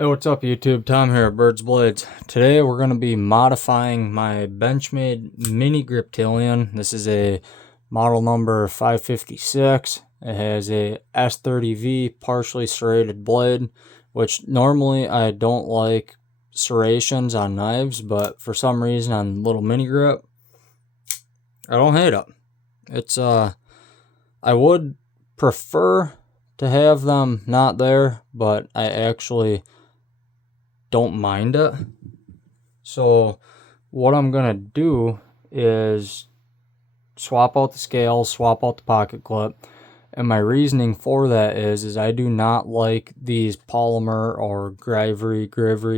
Hey, what's up YouTube? Tom here at Birds Blades. Today we're going to be modifying my benchmade mini griptilian. This is a model number 556. It has a S30V partially serrated blade, which normally I don't like serrations on knives, but for some reason on little mini grip, I don't hate it. It's I would prefer to have them not there, but I actually don't mind it. So what I'm gonna do is swap out the scales, swap out the pocket clip, and my reasoning for that is I do not like these polymer or grivery,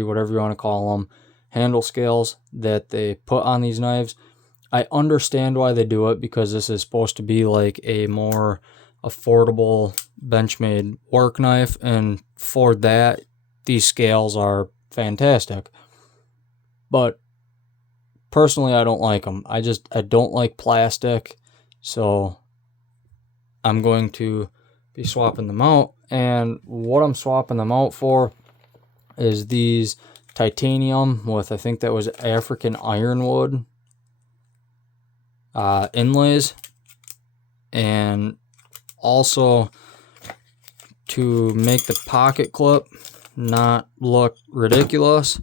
whatever you want to call them, handle scales that they put on these knives. I understand why they do it, because this is supposed to be like a more affordable Benchmade work knife, and for that these scales are fantastic. But personally I don't like them. I don't like plastic, so I'm going to be swapping them out. And what I'm swapping them out for is these titanium with, I think that was African ironwood inlays, and also to make the pocket clip not look ridiculous,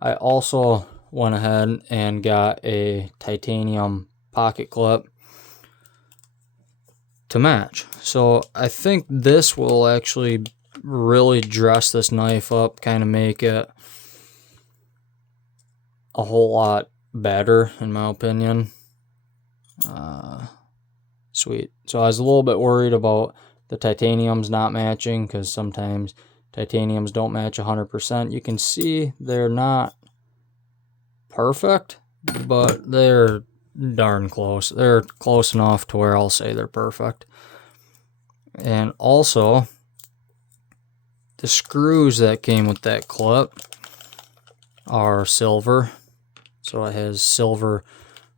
I also went ahead and got a titanium pocket clip to match. So I think this will actually really dress this knife up, kind of make it a whole lot better in my opinion. Sweet. So I was a little bit worried about the titaniums not matching, because sometimes titaniums don't match 100%. You can see they're not perfect, but they're darn close. They're close enough to where I'll say they're perfect. And also, the screws that came with that clip are silver. So it has silver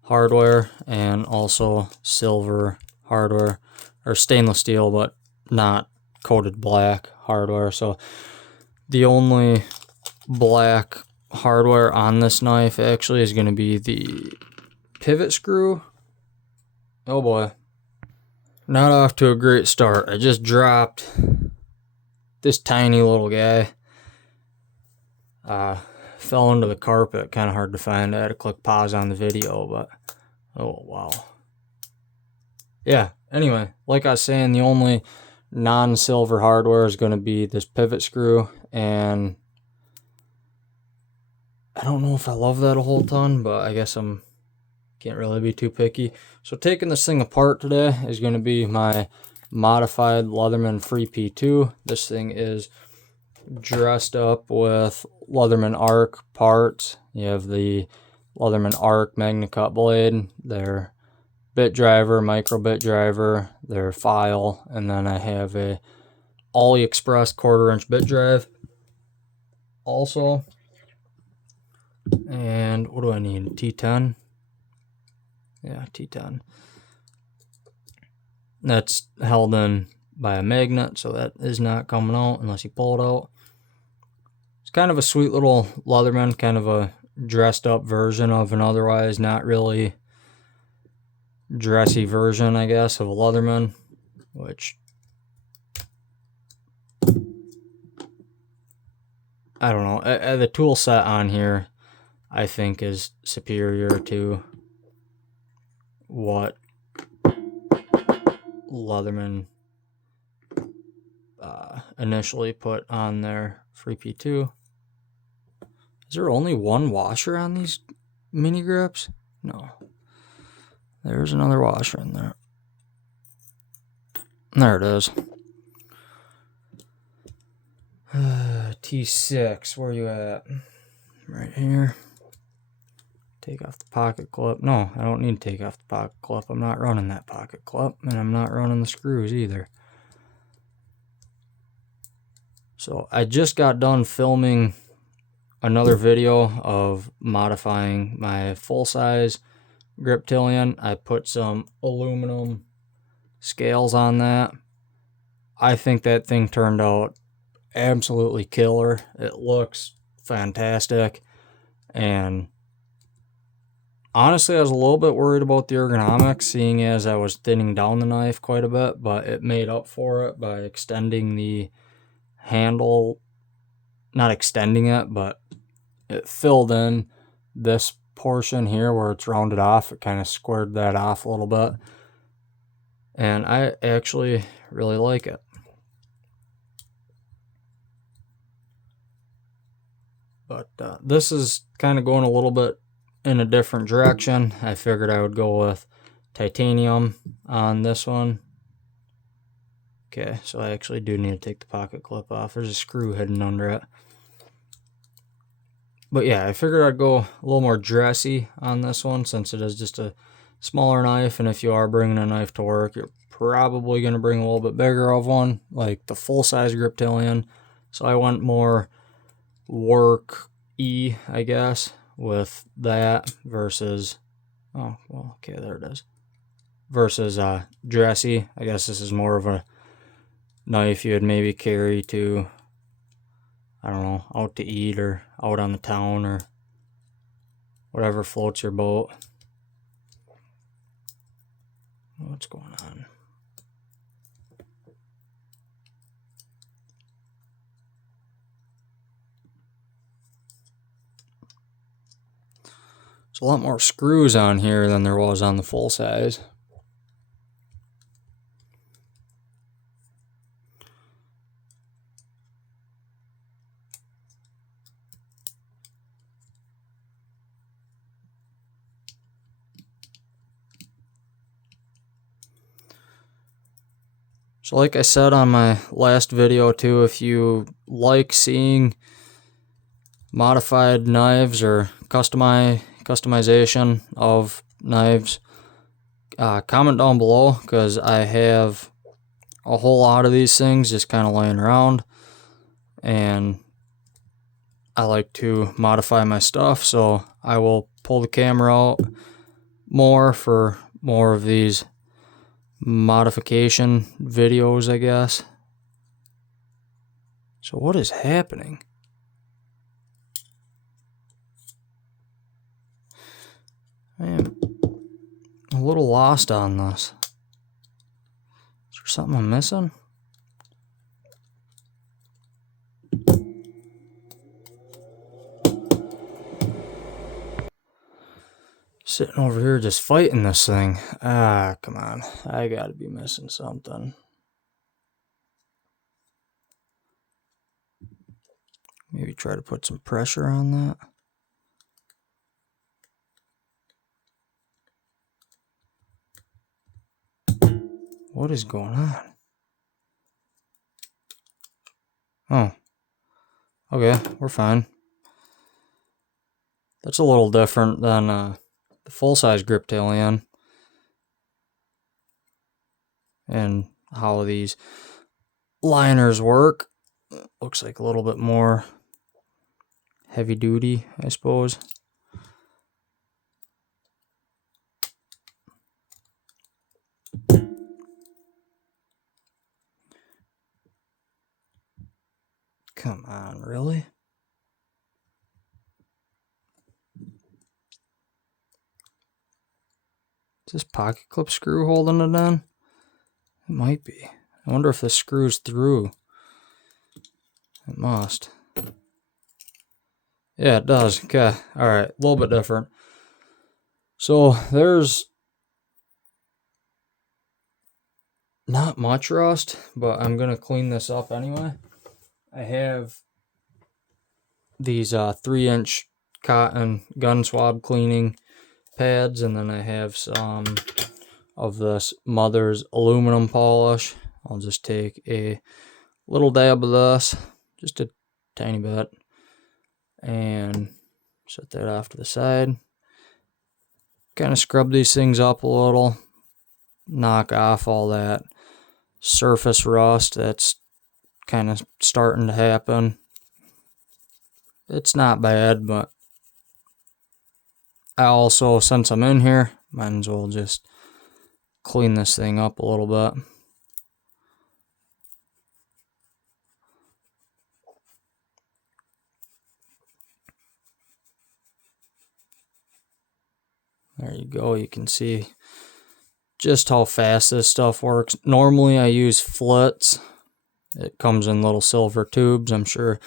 hardware and also silver hardware, or stainless steel but not coated black hardware. So the only black hardware on this knife actually is going to be the pivot screw. Oh boy, not off to a great start. I just dropped this tiny little guy. Fell into the carpet, kind of hard to find. I had to click pause on the video, but oh wow. Yeah, anyway, like I was saying, the only non-silver hardware is going to be this pivot screw, and I don't know if I love that a whole ton, but I guess can't really be too picky. So taking this thing apart today is going to be my modified Leatherman Free P2. This thing is dressed up with Leatherman Arc parts. You have the Leatherman Arc Magna Cut blade, their bit driver, micro bit driver, their file, and then I have a AliExpress 1/4 inch bit drive also. And what do I need? T10? Yeah, T10. That's held in by a magnet, so that is not coming out unless you pull it out. It's kind of a sweet little Leatherman, kind of a dressed up version of an otherwise not really dressy version, I guess, of a Leatherman, which I don't know. The tool set on here I think is superior to what Leatherman initially put on their Free P2. Is there only one washer on these mini grips? No. There's another washer in there. There it is. T6, where are you at? Right here. Take off the pocket clip. No, I don't need to take off the pocket clip. I'm not running that pocket clip, and I'm not running the screws either. So I just got done filming another video of modifying my full-size griptilian. I put some aluminum scales on that. I think that thing turned out absolutely killer. It looks fantastic. And honestly, I was a little bit worried about the ergonomics, seeing as I was thinning down the knife quite a bit, but it made up for it by extending the handle. Not extending it, but it filled in this portion here where it's rounded off. It kind of squared that off a little bit. And I actually really like it. But this is kind of going a little bit in a different direction. I figured I would go with titanium on this one. Okay, so I actually do need to take the pocket clip off. There's a screw hidden under it. But yeah, I figured I'd go a little more dressy on this one since it is just a smaller knife. And if you are bringing a knife to work, you're probably going to bring a little bit bigger of one, like the full-size griptilian. So I went more work-y, I guess, with that versus, oh, well, okay, there it is, versus dressy. I guess this is more of a knife you would maybe carry to, I don't know, out to eat or out on the town or whatever floats your boat. What's going on? There's a lot more screws on here than there was on the full size. So like I said on my last video too, if you like seeing modified knives or customization of knives, comment down below, because I have a whole lot of these things just kind of laying around, and I like to modify my stuff, so I will pull the camera out more for more of these modification videos, I guess. So what is happening? I am a little lost on this. Is there something I'm missing? Sitting over here just fighting this thing. Ah, come on. I gotta be missing something. Maybe try to put some pressure on that. What is going on? Oh. Okay, we're fine. That's a little different than the full-size griptilian. And how these liners work. Looks like a little bit more heavy duty, I suppose. Come on, really? Is this pocket clip screw holding it in? It might be. I wonder if this screws through. It must. Yeah, it does. Okay, alright, a little bit different. So, there's not much rust, but I'm going to clean this up anyway. I have these 3-inch cotton gun swab cleaning pads, and then I have some of this Mother's aluminum polish. I'll just take a little dab of this, just a tiny bit, and set that off to the side. Kind of scrub these things up a little, knock off all that surface rust that's kind of starting to happen. It's not bad, but I also, since I'm in here, might as well just clean this thing up a little bit. There you go. You can see just how fast this stuff works. Normally I use flits. It comes in little silver tubes. I'm sure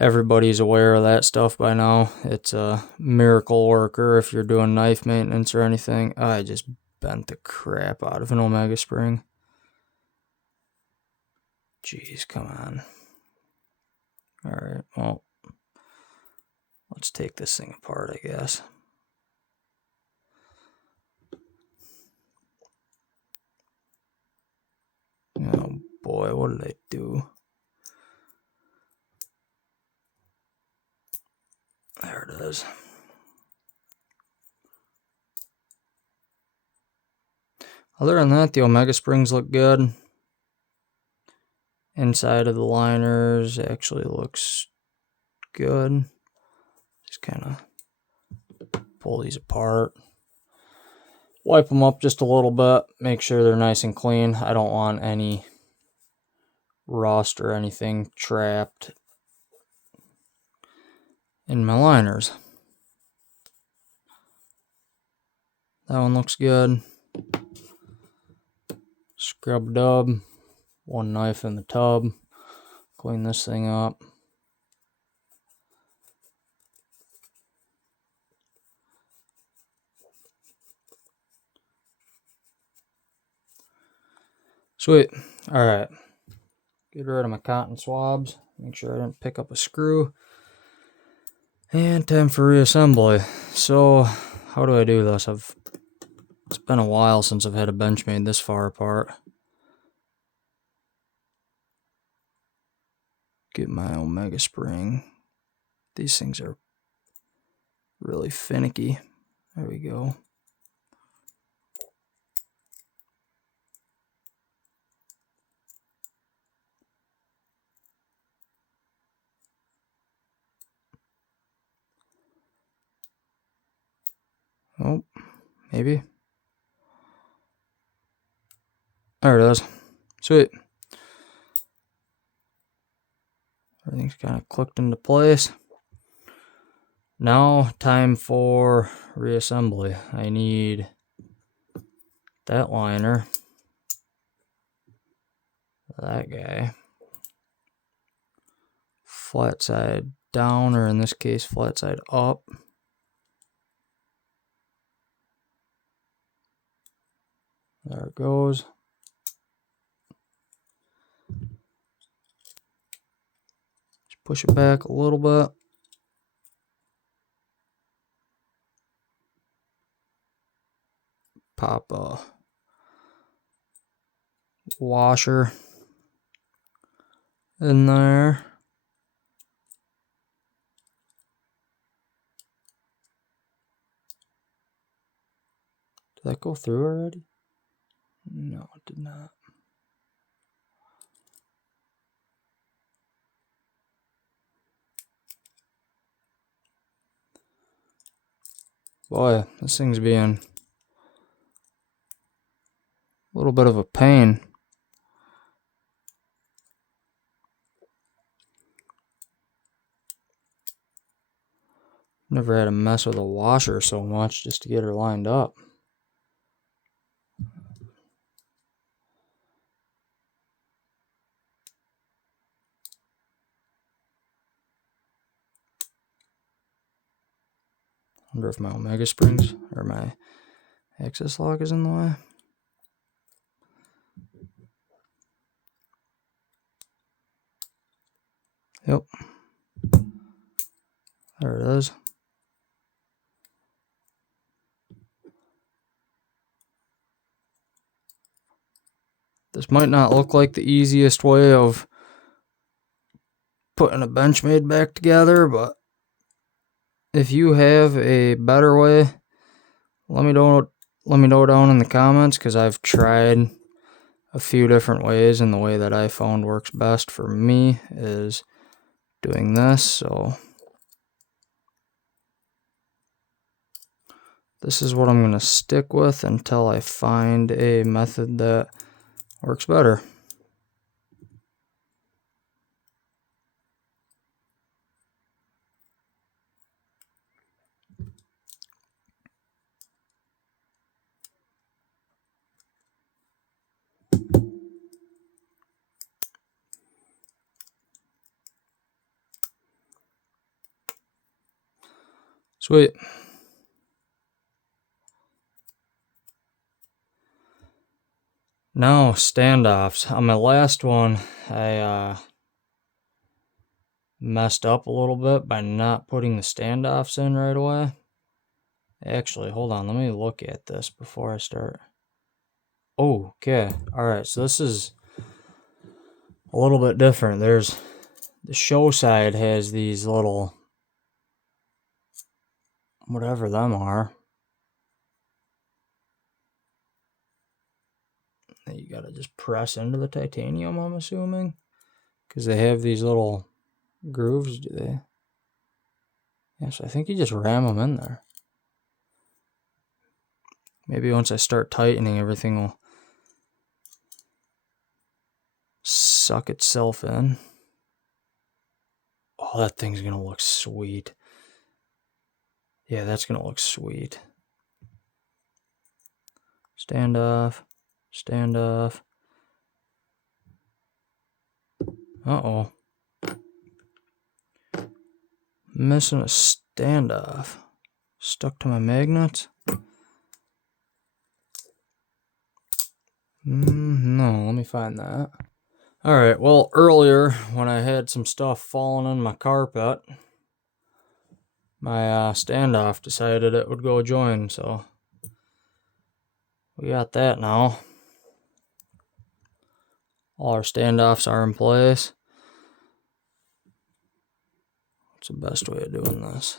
everybody's aware of that stuff by now. It's a miracle worker if you're doing knife maintenance or anything. I just bent the crap out of an Omega spring. Jeez, come on. Alright, well, let's take this thing apart, I guess. Oh boy, what did I do? There it is. Other than that, the Omega springs look good. Inside of the liners actually looks good. Just kind of pull these apart. Wipe them up just a little bit. Make sure they're nice and clean. I don't want any rust or anything trapped in my liners. That one looks good. Scrub dub. One knife in the tub. Clean this thing up. Sweet. Alright. Get rid of my cotton swabs. Make sure I didn't pick up a screw. And time for reassembly. So, how do I do this? It's been a while since I've had a Benchmade this far apart. Get my Omega spring. These things are really finicky. There we go. Oh, maybe. There it is. Sweet. Everything's kind of clicked into place. Now, time for reassembly. I need that liner, that guy, flat side down, or in this case, flat side up. There it goes. Just push it back a little bit. Pop a washer in there. Did that go through already? No, it did not. Boy, this thing's being a little bit of a pain. Never had to mess with a washer so much just to get her lined up. Wonder if my Omega springs or my access lock is in the way. Yep. There it is. This might not look like the easiest way of putting a Benchmade back together, but if you have a better way, let me know down in the comments, because I've tried a few different ways, and the way that I found works best for me is doing this. So this is what I'm going to stick with until I find a method that works better. Sweet. Now standoffs. On my last one, I messed up a little bit by not putting the standoffs in right away. Actually, hold on. Let me look at this before I start. Oh, okay. Alright, so this is a little bit different. There's the show side has these little, whatever them are, that you gotta just press into the titanium, I'm assuming, because they have these little grooves. Do they? Yes, I think you just ram them in there. Maybe once I start tightening, everything will suck itself in. Oh, that thing's gonna look sweet. Yeah, that's gonna look sweet. Stand off. Stand off. Uh-oh. Missing a standoff. Stuck to my magnets? No, let me find that. Alright, well, earlier when I had some stuff falling in my carpet, my standoff decided it would go join, so we got that now. All our standoffs are in place. What's the best way of doing this?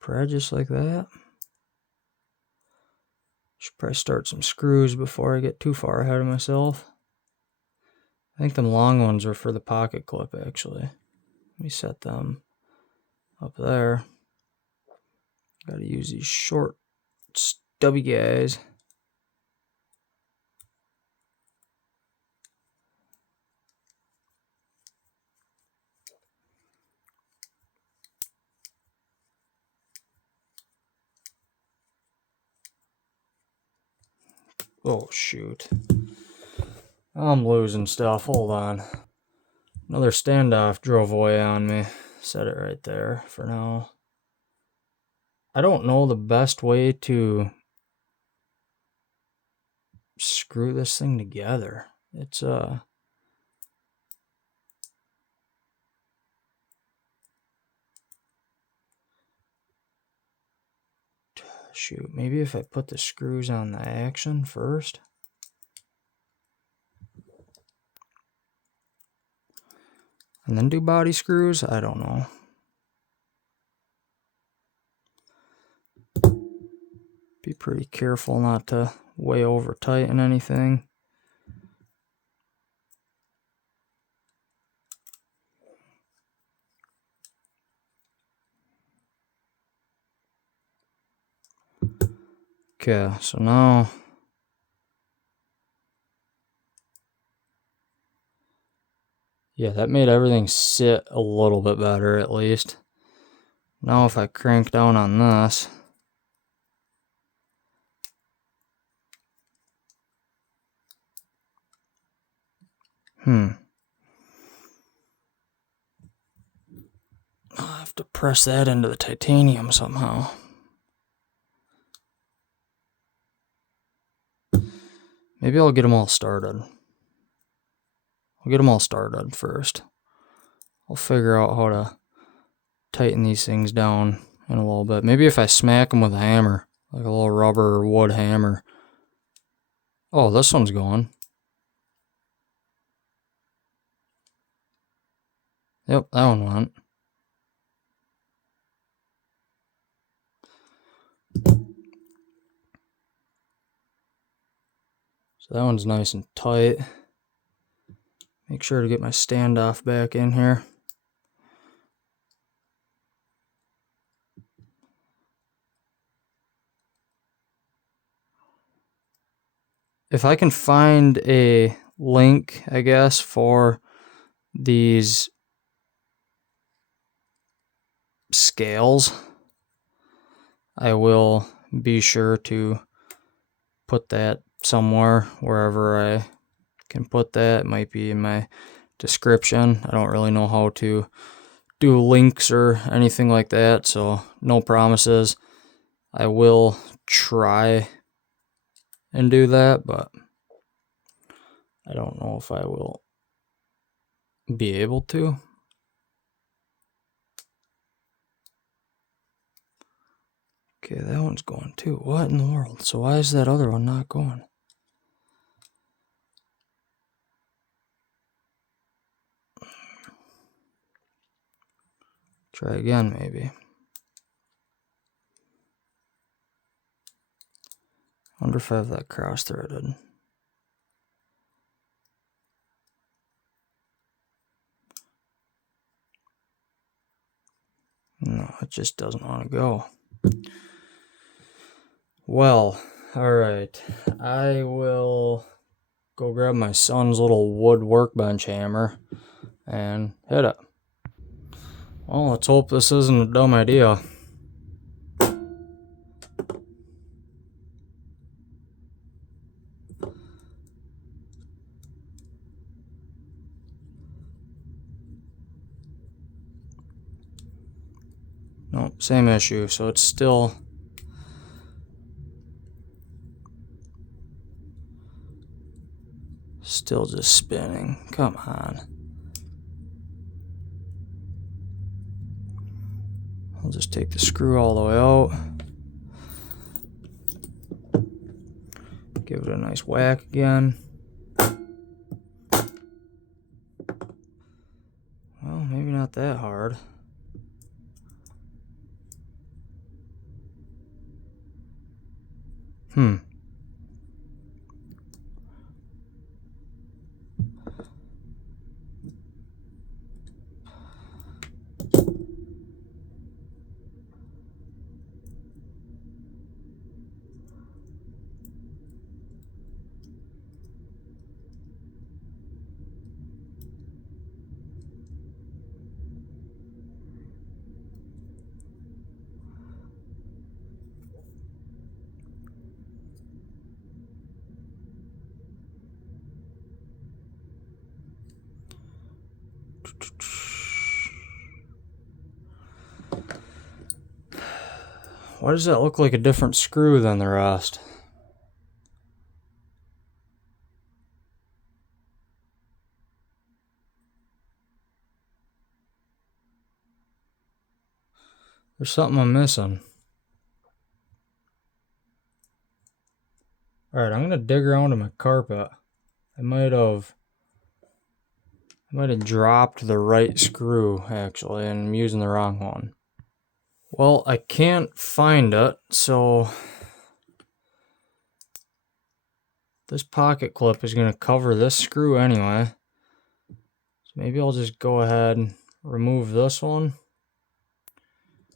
Probably just like that. Should probably start some screws before I get too far ahead of myself. I think them long ones are for the pocket clip, actually. Let me set them up there. Gotta use these short, stubby guys. Oh, shoot. I'm losing stuff. Hold on. Another standoff drove away on me. Set it right there for now. I don't know the best way to screw this thing together. It's shoot, maybe if I put the screws on the action first. And then do body screws? I don't know. Be pretty careful not to way over tighten anything. Okay, so now yeah, that made everything sit a little bit better at least. Now if I crank down on this, I have to press that into the titanium somehow. Maybe I'll get them all started. I'll get them all started first. I'll figure out how to tighten these things down in a little bit. Maybe if I smack them with a hammer, like a little rubber or wood hammer. Oh, this one's going. Yep, that one went. So that one's nice and tight. Make sure to get my standoff back in here. If I can find a link, I guess, for these scales, I will be sure to put that somewhere, wherever I can put that. It might be in my description. I don't really know how to do links or anything like that, so no promises. I will try and do that, but I don't know if I will be able to. Okay, that one's going too. What in the world? So why is that other one not going? Try again, maybe. Wonder if I have that cross-threaded. No, it just doesn't want to go. Well, alright. I will go grab my son's little wood workbench hammer and hit it. Well, let's hope this isn't a dumb idea. Nope, same issue, so it's still just spinning. Come on. I'll just take the screw all the way out. Give it a nice whack again. Well, maybe not that hard. Why does that look like a different screw than the rest? There's something I'm missing. Alright, I'm gonna dig around in my carpet. I might have dropped the right screw, actually, and I'm using the wrong one. Well, I can't find it, so this pocket clip is going to cover this screw anyway. So maybe I'll just go ahead and remove this one.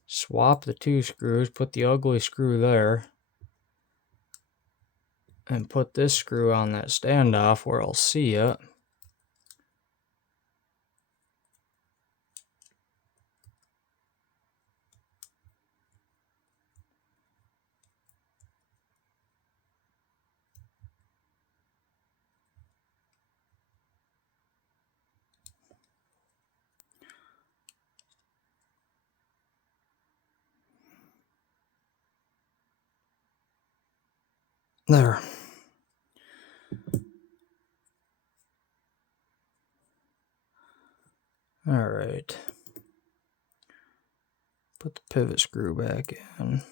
Swap the two screws, put the ugly screw there. And put this screw on that standoff where I'll see it. There. Alright. Put the pivot screw back in.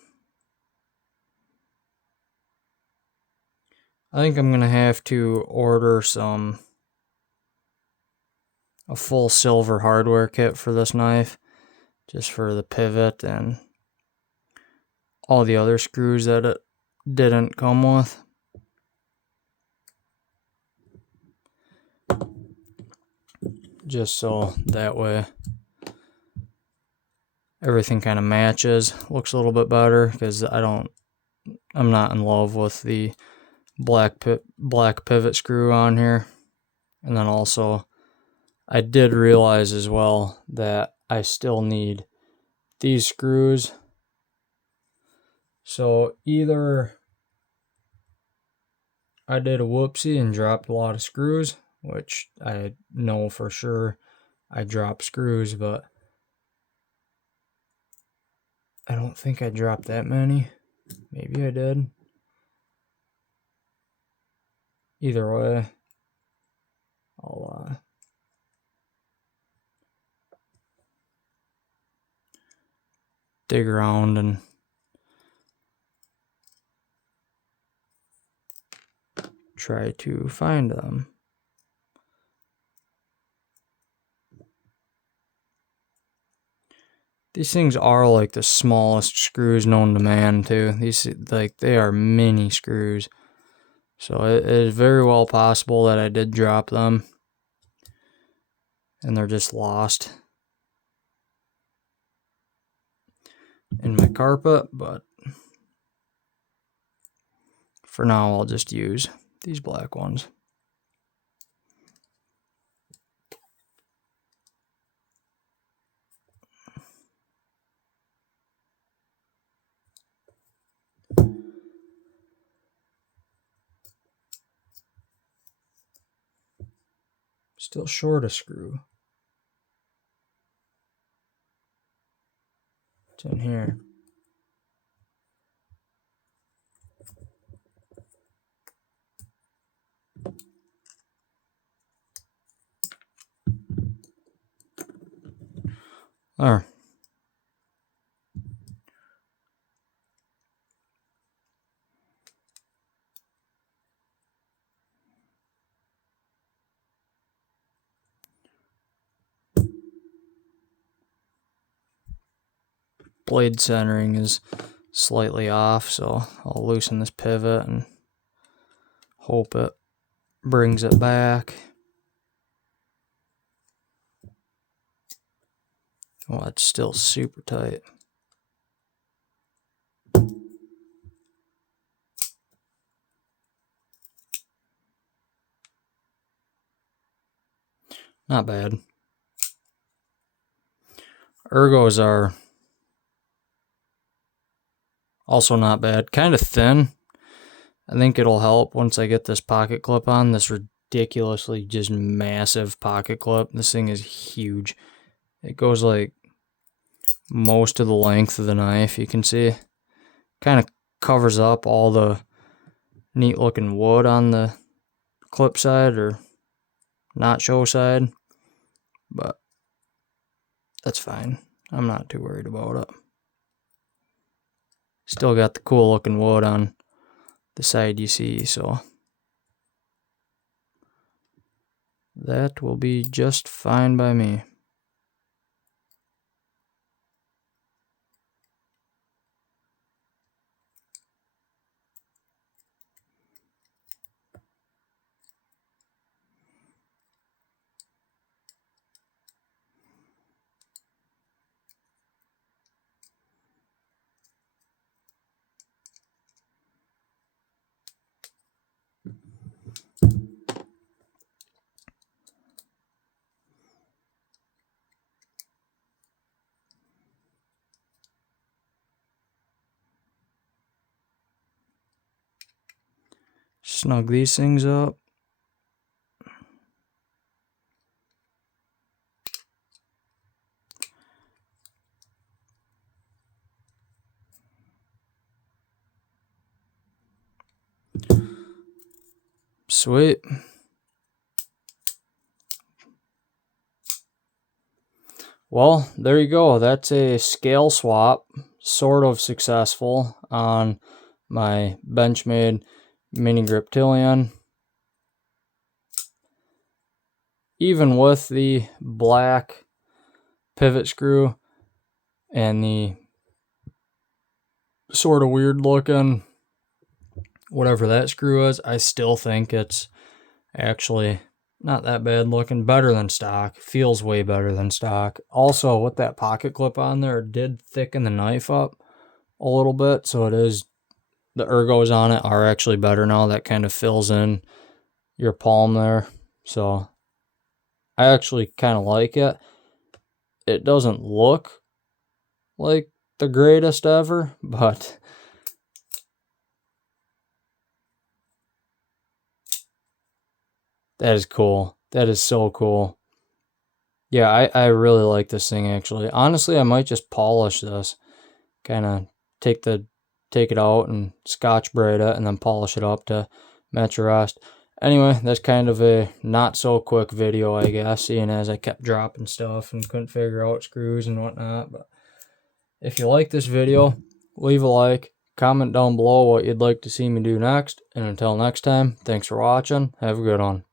I think I'm going to have to order a full silver hardware kit for this knife. Just for the pivot and all the other screws that it didn't come with. Just so that way everything kind of matches, looks a little bit better, because I'm not in love with the black pivot screw on here. And then also I did realize as well that I still need these screws. So either I did a whoopsie and dropped a lot of screws, which I know for sure I dropped screws, but I don't think I dropped that many. Maybe I did. Either way, I'll dig around and try to find them. These things are like the smallest screws known to man too. These, like, they are mini screws. So it is very well possible that I did drop them and they're just lost in my carpet, but for now I'll just use these black ones. Still short a screw. It's in here. There. Blade centering is slightly off, so I'll loosen this pivot and hope it brings it back. Oh, it's still super tight. Not bad. Ergos are also not bad. Kind of thin. I think it'll help once I get this pocket clip on. This ridiculously just massive pocket clip. This thing is huge. It goes like most of the length of the knife, you can see. Kind of covers up all the neat looking wood on the clip side or not show side, but that's fine. I'm not too worried about it. Still got the cool looking wood on the side you see, so that will be just fine by me. Snug these things up. Sweet. Well, there you go. That's a scale swap, sort of successful, on my benchmade mini griptilian. Even with the black pivot screw and the sort of weird looking whatever that screw is, I still think it's actually not that bad looking. Better than stock. Feels way better than stock. Also, with that pocket clip on there, it did thicken the knife up a little bit, so it is, the ergos on it are actually better now. That kind of fills in your palm there, so I actually kind of like it. It doesn't look like the greatest ever, but That is cool. That is so cool. Yeah, I really like this thing actually. Honestly, I might just polish this. Kind of take the take it out and scotch braid it and then polish it up to match the rest. Anyway, that's kind of a not so quick video, I guess, seeing as I kept dropping stuff and couldn't figure out screws and whatnot. But if you like this video, leave a like, comment down below what you'd like to see me do next, and until next time, thanks for watching. Have a good one.